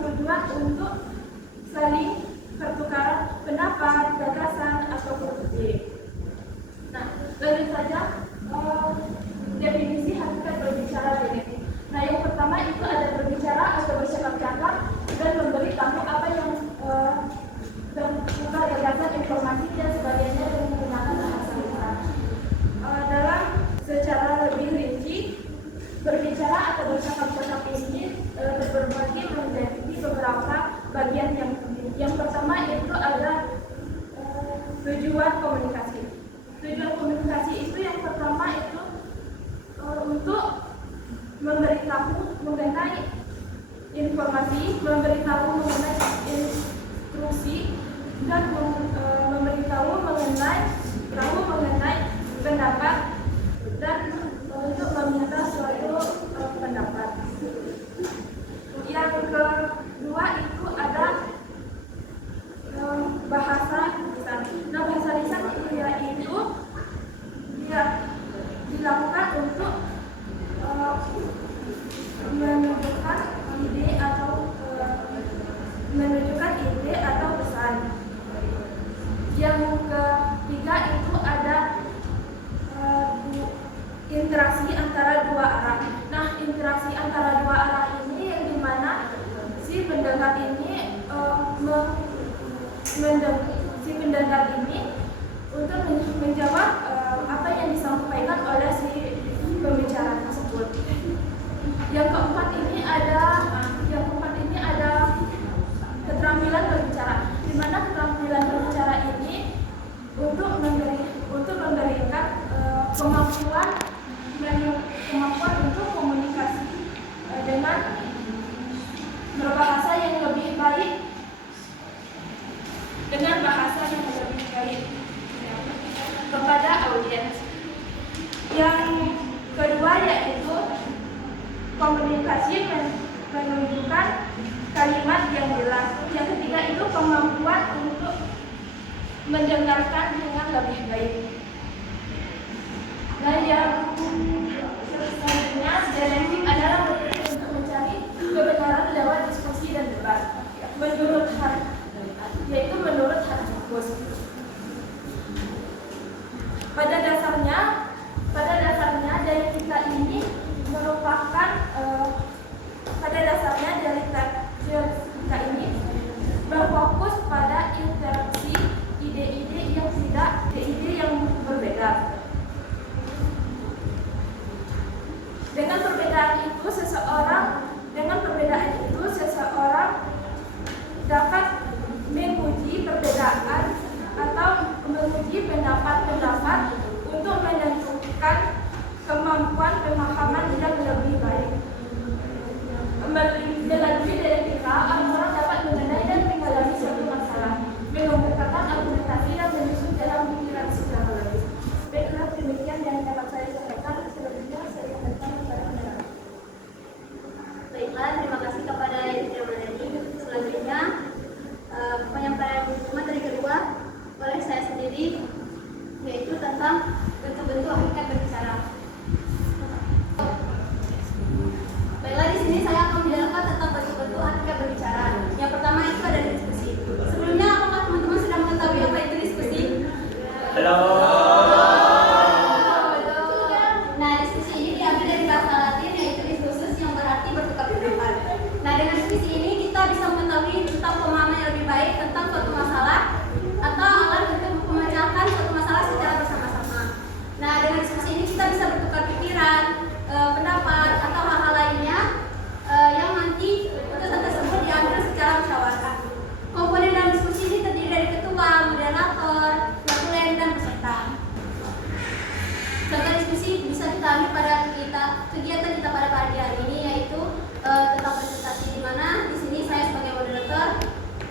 bertujuan untuk saling pertukaran pendapat, gagasan, atau ide. Nah, lanjut saja definisi hakikat berbicara dialektik. Nah, yang pertama itu ada berbicara atau bercakap-cakap dan memberitahu apa yang terbuka gagasan, informasi dan sebagainya dengan menggunakan bahasa lisan. Dalam secara lebih rinci, berbicara atau bercakap-cakap ini berbagi menjadi beberapa bagian yang penting. Yang pertama itu ada tujuan komunikasi. Tujuan komunikasi itu yang pertama itu untuk memberitahu mengenai informasi, memberitahu mengenai instruksi, dan memberitahu mengenai pendapat, dan untuk meminta suatu pendapat. Yang kedua itu ada bahasa lisan. Nah, bahasa lisan itu dia dilakukan untuk menunjukkan ide atau pesan. Yang ketiga itu ada interaksi antara dua arah. Nah, interaksi antara dua arah ini yang dimana si pendengar ini untuk menjawab apa yang disampaikan oleh si pembicara tersebut. Yang keempat ini ada keterampilan berbicara, di mana keterampilan berbicara ini untuk memberikan kemampuan untuk komunikasi dengan berbahasa yang lebih baik, kepada audiens. Yang kedua yaitu komunikasi menunjukkan kalimat yang jelas. Yang ketiga itu kemampuan untuk mendengarkan dengan lebih baik. Nah, yang selanjutnya dialektik adalah untuk mencari kebenaran lewat diskusi dan debat. Menurut Hartmukus. Pada dasarnya dialektika ini merupakan berfokus pada interaksi ide-ide yang berbeda. Dengan perbedaan itu seseorang dapat menguji perbedaan atau menguji pendapat untuk menentukan kemampuan pemahaman yang lebih baik. Melalui dialektika, orang dapat mengenai dan mengalami suatu masalah, mengemukakan argumentasi dan menyusun dalam pikiran secara logis. Baiklah, demikian yang dapat saya sampaikan. Selanjutnya saya sampaikan kepada Anda. Baiklah, terima kasih kepada Ibu Madani. Selanjutnya penyampaian materi kedua oleh saya sendiri, yaitu tentang bentuk-bentuk hakikat berbicara. Baiklah, di sini saya akan menjelaskan tentang bentuk-bentuk hakikat berbicara. Yang pertama itu ada diskusi. Sebelumnya, apakah teman-teman sudah mengetahui apa itu diskusi? Halo. Nah, diskusi ini diambil dari bahasa Latin, yaitu diskursus, yang berarti bertukar pendapat. Nah, dengan diskusi ini kita bisa mengetahui tentang pemahaman yang lebih baik tentang suatu masalah atau alat untuk memecahkan suatu masalah secara bersama-sama. Nah, dengan diskusi ini kita bisa bertukar pikiran, pendapat, atau hal-hal lainnya yang nanti putusan tersebut diambil secara musyawarah. Komponen dalam diskusi ini terdiri dari ketua, moderator, notulen, dan peserta. Contoh diskusi bisa kita ambil pada kegiatan kita pada pagi hari ini, yaitu tentang presentasi, di mana di sini saya sebagai moderator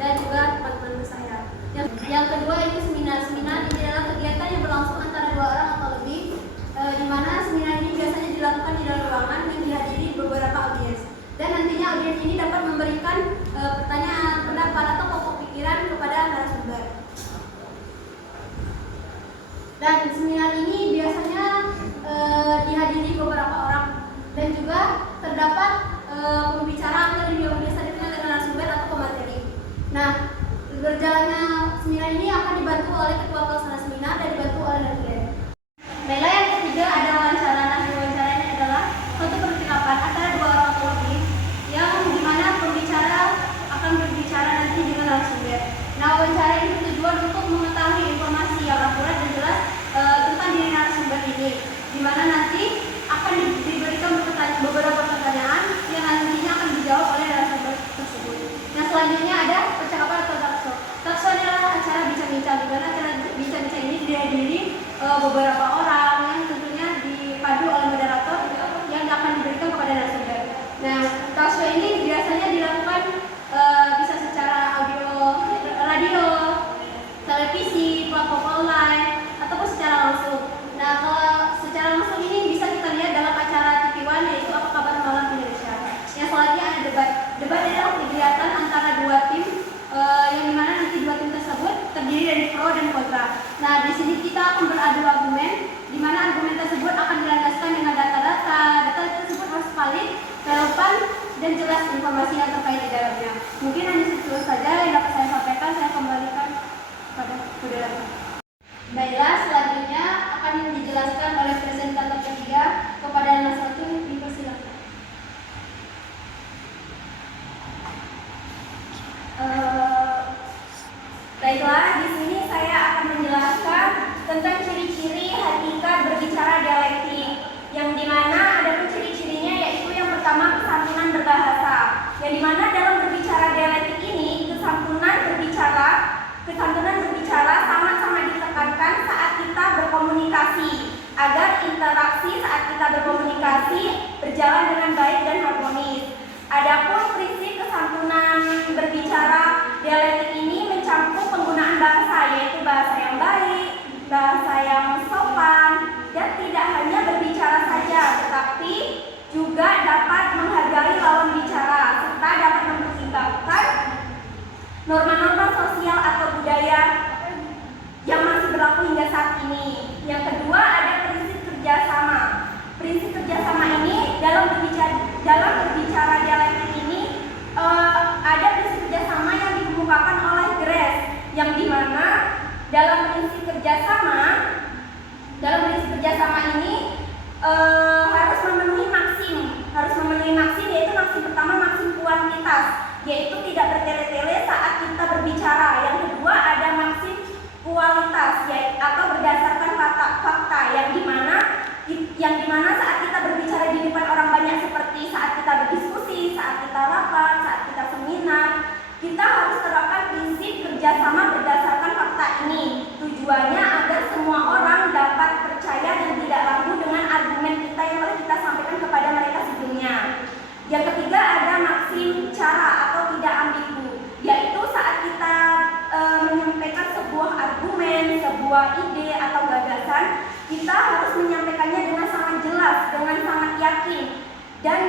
dan juga teman-teman saya. Yang kedua itu seminar. Seminar ini adalah kegiatan yang berlangsung antara 2 orang atau lebih, di mana seminar ini biasanya dilakukan di dalam ruangan yang dihadiri beberapa audiens. Dan nantinya audiens ini dapat memberikan pertanyaan, pendapat, atau pokok pikiran kepada narasumber. Dan seminar ini biasanya dihadiri beberapa orang, dan juga terdapat pembicara atau yang biasa dikenal dengan narasumber Nah, wawancara ini bertujuan untuk mengetahui informasi yang akurat dan jelas tentang diri narasumber ini, di mana nanti akan diberikan beberapa pertanyaan yang nantinya akan dijawab oleh narasumber tersebut. Nah, selanjutnya ada percakapan atau talkshow. Talkshow adalah acara bincang-bincang, di mana acara bincang-bincang ini dihadiri beberapa orang yang tentunya dipadu oleh moderator yang akan diberikan kepada narasumber. Nah, talkshow ini biasanya dilakukan bisa secara audio, radio, televisi, platform online, ataupun secara langsung. Nah, kalau secara langsung ini bisa kita lihat dalam acara TV One, yaitu Apa Kabar Malam Indonesia. Yang selanjutnya ada debat. Debat adalah kegiatan antara dua tim, yang dimana nanti dua tim tersebut terdiri dari pro dan kontra. Nah, di sini kita akan beradu argumen, di mana argumen tersebut akan dilandaskan dengan data-data. Data tersebut harus valid, relevan, dan jelas informasi yang terkait di dalamnya. Mungkin hanya itu saja yang dapat saya sampaikan. Saya kembalikan pada moderator. Baiklah, selanjutnya akan dijelaskan oleh presentator ketiga. Kepada yang satu dipersilakan. Baiklah, di sini saya akan menjelaskan tentang ciri-ciri hakikat berbicara dialektik, yang dimana ada ciri-cirinya, yaitu yang pertama kesantunan berbahasa, yang dimana dalam berbicara dialektik ini kesantunan berbicara sangat-sangat ditekankan saat kita berkomunikasi, agar interaksi saat kita berkomunikasi berjalan dengan baik dan harmonis. Adapun prinsip kesantunan berbicara dialektik ini mencakup penggunaan bahasa, yaitu bahasa yang baik, bahasa yang sopan, dan tidak hanya berbicara saja, tetapi juga dapat menghargai lawan bicara, serta dapat mempertimbangkan norma-norma sosial atau budaya yang masih berlaku hingga saat ini. Yang kedua ada prinsip kerjasama. Prinsip kerjasama ini dalam berbicara dialektik ini ada prinsip kerjasama yang dikemukakan oleh Grace, yang dimana dalam prinsip kerjasama ini harus memenuhi maksim, yaitu maksim pertama maksim kuantitas, yaitu tidak bertele-tele saat kita berbicara. Yang kedua ada maksim kualitas, yaitu atau berdasarkan fakta, yang dimana saat kita berbicara di depan orang banyak, seperti saat kita berdiskusi, saat kita rapat, saat kita seminar, kita harus terapkan prinsip kerjasama berdasarkan fakta ini. Tujuannya agar semua orang dapat percaya dan tidak ragu dengan argumen kita yang telah kita sampaikan kepada mereka sebelumnya. Yang ketiga ada maksim cara atau tidak ambigu, yaitu saat kita menyampaikan sebuah argumen, sebuah ide atau gagasan, kita harus menyampaikannya dengan sangat jelas, dengan sangat yakin, dan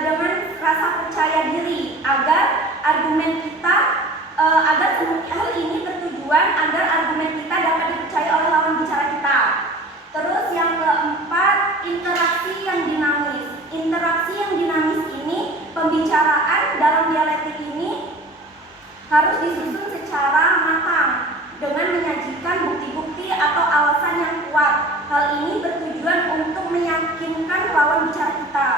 dengan rasa percaya diri, agar argumen kita hal ini bertujuan agar argumen kita dapat dipercaya oleh lawan bicara kita. Terus yang keempat, interaksi yang dinamis. Interaksi yang dinamis ini, pembicaraan dalam dialektik ini harus disusun secara matang dengan menyajikan bukti-bukti atau alasan yang kuat. Hal ini bertujuan untuk meyakinkan lawan bicara kita.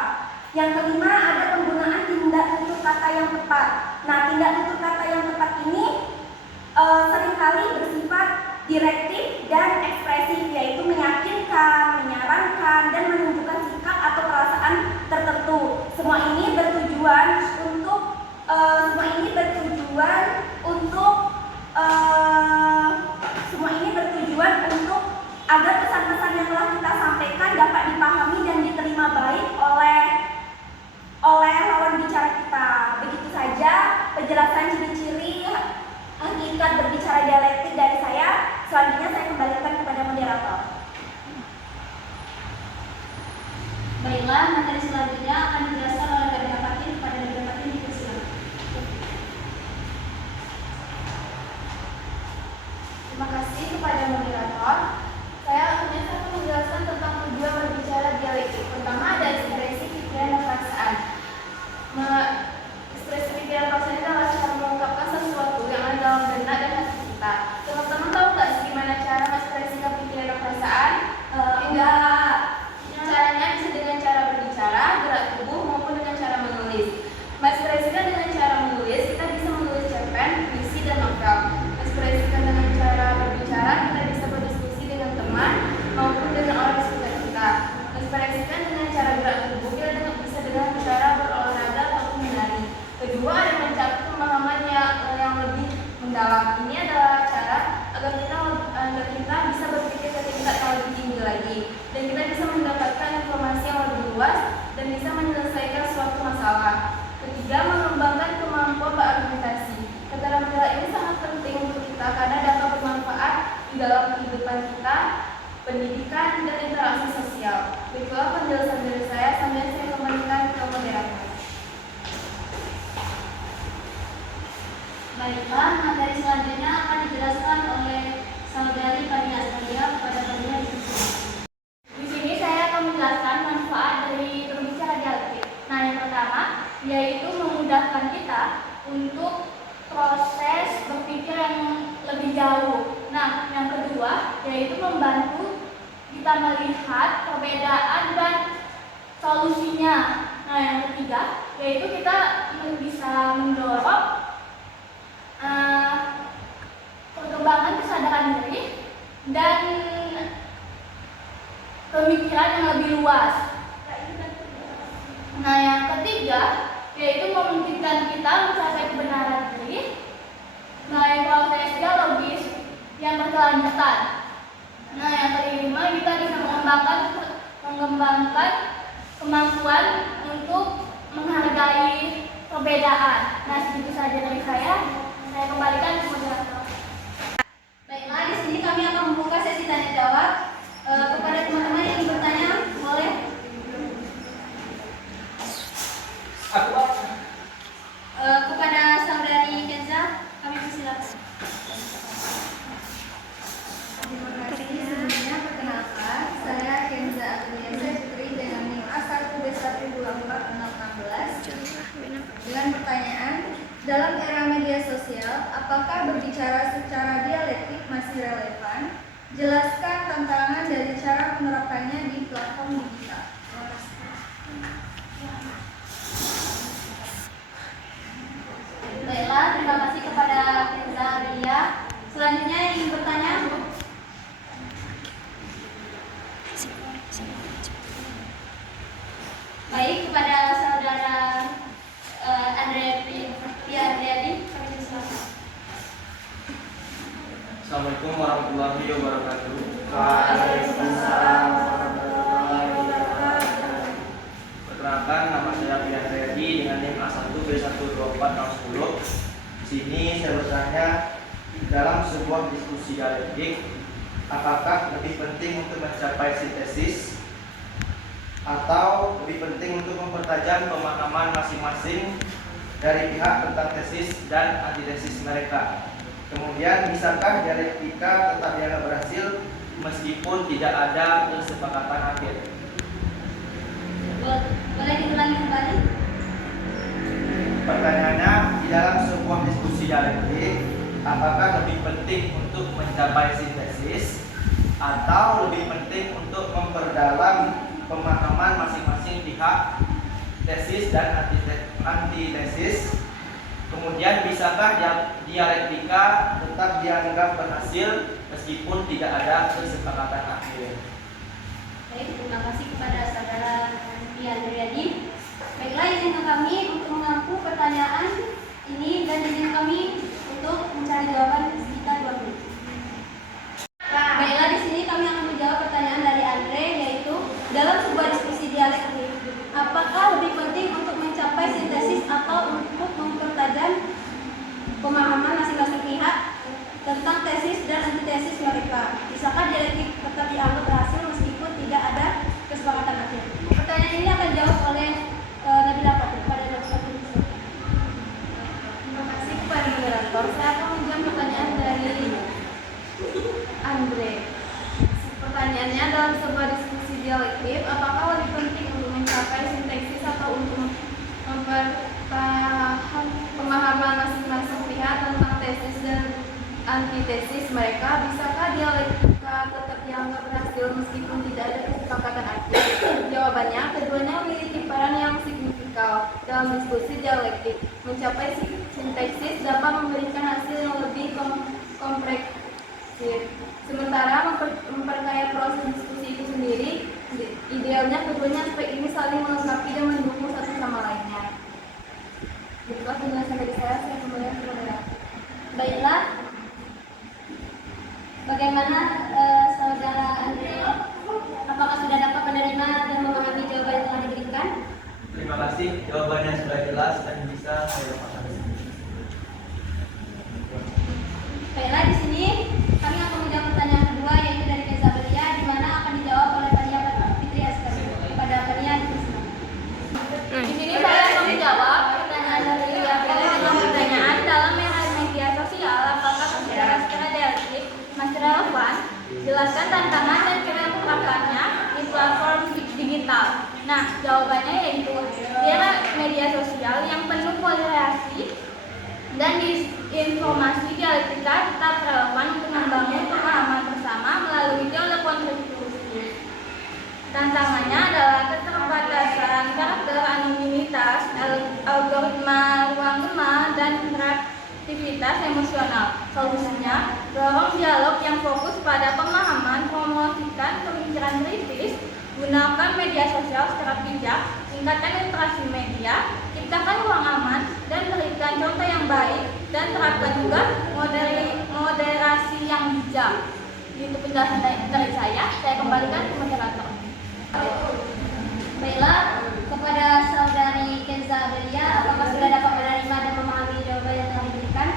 Yang kelima ada penggunaan tindak tutur kata yang tepat. Nah, tindak tutur kata yang tepat ini seringkali bersifat direktif dan ekspresif, yaitu meyakinkan, menyarankan, dan menunjukkan sikap atau perasaan tertentu. Semua ini bertujuan untuk agar pesan-pesan yang telah kita sampaikan dapat dipahami dan diterima baik oleh lawan bicara kita. Begitu saja penjelasan ciri-ciri hakikat berbicara dialektik dari saya. Selanjutnya saya kembalikan kepada moderator. Baiklah, materi selanjutnya akan dijelaskan oleh Gading Fatin. Kepada Gading Fatin dipersilakan. Terima kasih kepada moderator. Saya akan menjelaskan tentang tujuan berbicara dialektik. Pertama ada ekspresi pikiran dan perasaan. Ekspresi pikiran dan perasaan adalah cara mengungkapkan sesuatu yang ada dalam benak dan hati kita. Teman-teman tahu nggak gimana cara mengekspresikan pikiran dan perasaan? Enggak. Caranya bisa dengan cara berbicara, gerak tubuh, maupun dengan cara menulis. Mengekspresikan dengan cara menulis, kita bisa menulis cerpen, puisi, dan novel. mendalam. Ini adalah cara agar kita bisa berpikir ke tingkat yang lebih tinggi lagi, dan kita bisa mendapatkan informasi yang lebih luas dan bisa menyelesaikan suatu masalah. Ketiga, mengembangkan kemampuan berargumentasi. Keterampilan ini sangat penting untuk kita karena dapat bermanfaat di dalam kehidupan kita, pendidikan, dan interaksi sosial. Begitulah penjelasan dari saya, sambil saya kembalikan ke moderator. Baiklah, materi selanjutnya akan dijelaskan oleh saudari Fania Astaria kepada kalian di sini. Di sini saya akan menjelaskan manfaat dari berbicara dialektik. Nah, yang pertama yaitu memudahkan kita untuk proses berpikir yang lebih jauh. Nah, yang kedua yaitu membantu kita melihat perbedaan dan solusinya. Nah, yang ketiga yaitu kita bisa mendorong perkembangan kesadaran diri dan pemikiran yang lebih luas. Nah, yang ketiga yaitu memungkinkan kita mencapai kebenaran diri melalui proses dialogis yang berkelanjutan. Nah, yang kelima kita bisa mengembangkan kemampuan untuk menghargai perbedaan. Nah, segitu saja dari saya. Saya kembalikan ke moderator. Baiklah, di sini kami akan membuka sesi tanya jawab. Kepada teman-teman yang ingin bertanya, boleh. Kepada saudari Kenza, kami persilakan. Terima kasih. Sebelumnya perkenalkan, saya Kenza Agniasa Putri dengan NIM A1B12416 dengan pertanyaan, dalam era media sosial, apakah berbicara secara dialektik masih relevan? Jelaskan tantangan dari cara menerapkannya di platform digital. Baiklah, terima kasih kepada Kenza Amelia. Selanjutnya yang ingin bertanya, baik, kepada saudara Andreadi, kami persilakan. Assalamualaikum warahmatullahi wabarakatuh. Waalaikumsalam warahmatullahi wabarakatuh. Perkenalkan, nama saya Pian Redi dengan NIM A1B12410. Di sini saya bertanya, dalam sebuah diskusi dialektik, apakah lebih penting untuk mencapai sintesis atau lebih penting untuk mempertajam pemahaman masing-masing dari pihak tentang tesis dan antitesis mereka? Kemudian, bisakah dialektika tetap dianggap berhasil meskipun tidak ada kesepakatan akhir? Boleh diulangi kembali? Pertanyaannya, di dalam sebuah diskusi dialektik, apakah lebih penting untuk mencapai sintesis atau lebih penting untuk memperdalam pemahaman masing-masing pihak, tesis dan antitesis? Kemudian, bisakah dialektika tetap dianggap berhasil meskipun tidak ada kesepakatan akhir? Baik, terima kasih kepada saudara Pian Redi. Baiklah, izinkan kami untuk mengampu pertanyaan ini dan izin kami untuk mencari jawaban sekitar 2 menit. Baiklah, di sini kami akan menjawab pertanyaan dari Andre, yaitu dalam sebuah diskusi dialektik, apakah lebih penting untuk mencapai sintesis atau untuk mempertajam pemahaman masing-masing pihak tentang tesis dan antitesis mereka? Bisakah dialektik tetap dianggap berhasil meskipun tidak ada kesepakatan akhir? Pertanyaan ini akan dijawab oleh Nabila Fatih kepada Dr. Fitri. Terima kasih kepada moderator. Saya akan menjawab pertanyaan dari Andre. Pertanyaannya, dalam sebuah diskusi dialektif, apakah lebih penting untuk mencapai sintaksis atau untuk mempertahankan pemahaman masing-masing pihak tentang tesis dan antitesis mereka? Bisakah dialektika tetap dianggap berhasil meskipun tidak ada kesepakatan akhir? Jawabannya, keduanya memiliki peran yang signifikan dalam diskusi dialektik. Mencapai sintaksis dapat memberikan hasil yang lebih komprehensif, sementara memperkaya proses diskusi itu sendiri. Idealnya keduanya aspek ini saling melengkapi dan mendukung satu sama lainnya. Itulah penjelasan dari saya kembali ke moderator. Baiklah, Nah, jawabannya yaitu di era media sosial yang penuh polarisasi dan disinformasi dialektika tetap relevan untuk membangun pemahaman bersama melalui teori kontribusi. Tantangannya adalah keterbatasan karakter, anonimitas, algoritma ruang gema, dan interaktivitas emosional. Solusinya, dorong dialog yang fokus pada pemahaman, promosikan pemikiran kritis, gunakan media sosial secara bijak, tingkatkan literasi media, ciptakan ruang aman, dan berikan contoh yang baik, dan terapkan juga moderasi yang bijak. Itu penjelasan dari saya kembalikan ke moderator. Baiklah, kepada saudari Kenza Adelia, apakah sudah dapat menerima dan memahami jawaban yang telah diberikan?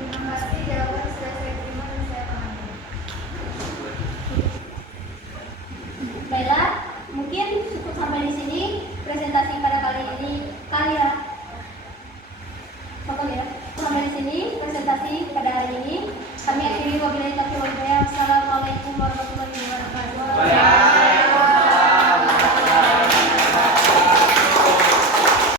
Terima kasih, jawaban sudah saya terima dan saya pahami. Baiklah, mungkin cukup sampai di sini presentasi pada kali ini. Sampai di sini presentasi pada hari ini. Kami akhiri wabillahi taufiq